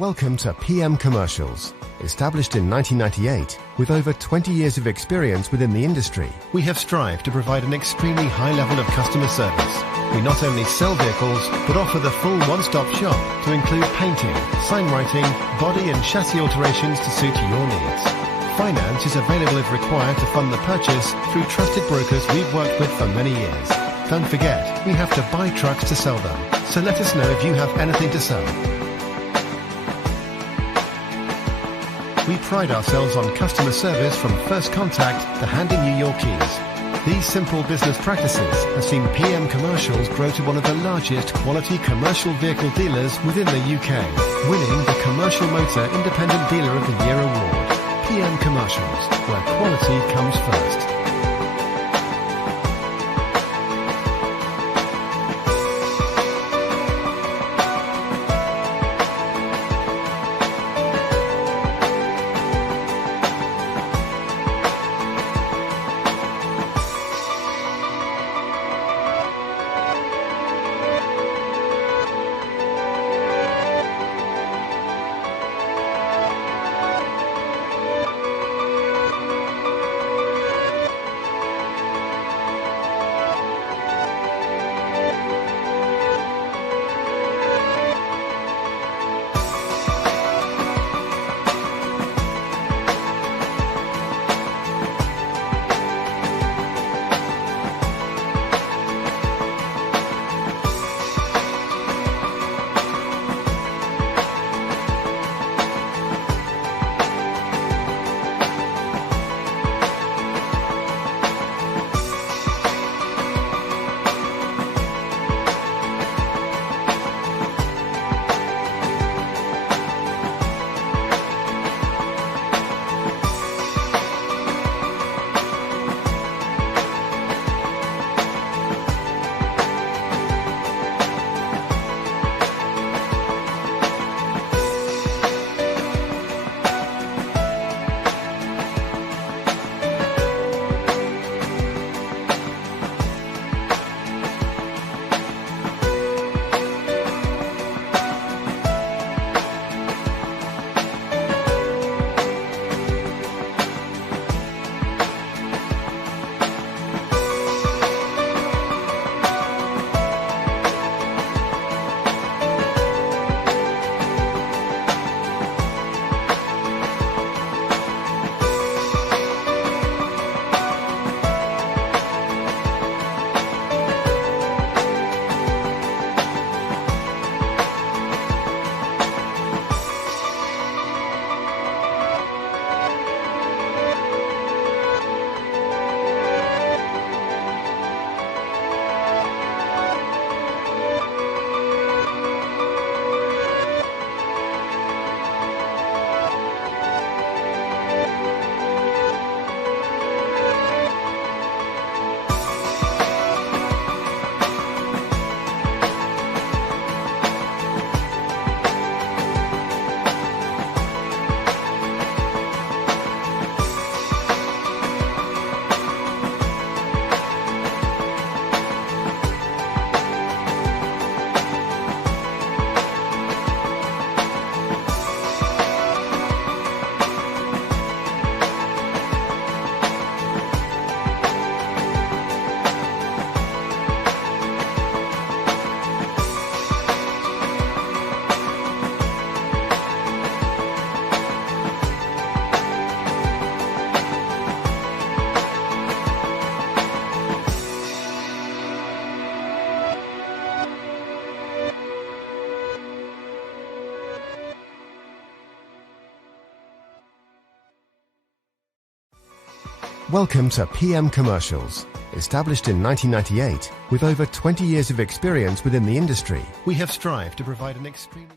Welcome to PM Commercials. Established in 1998, with over 20 years of experience within the industry, we have strived to provide an extremely high level of customer service. We not only sell vehicles, but offer the full one-stop shop to include painting, sign writing, body and chassis alterations to suit your needs. Finance is available if required to fund the purchase through trusted brokers we've worked with for many years. Don't forget, we have to buy trucks to sell them, so let us know if you have anything to sell. We pride ourselves on customer service from first contact to handing you your keys. These simple business practices have seen PM Commercials grow to one of the largest quality commercial vehicle dealers within the UK, winning the Commercial Motor Independent Dealer of the Year award. PM Commercials, where quality comes first. Welcome to PM Commercials. Established in 1998, with over 20 years of experience within the industry, we have strived to provide an extremely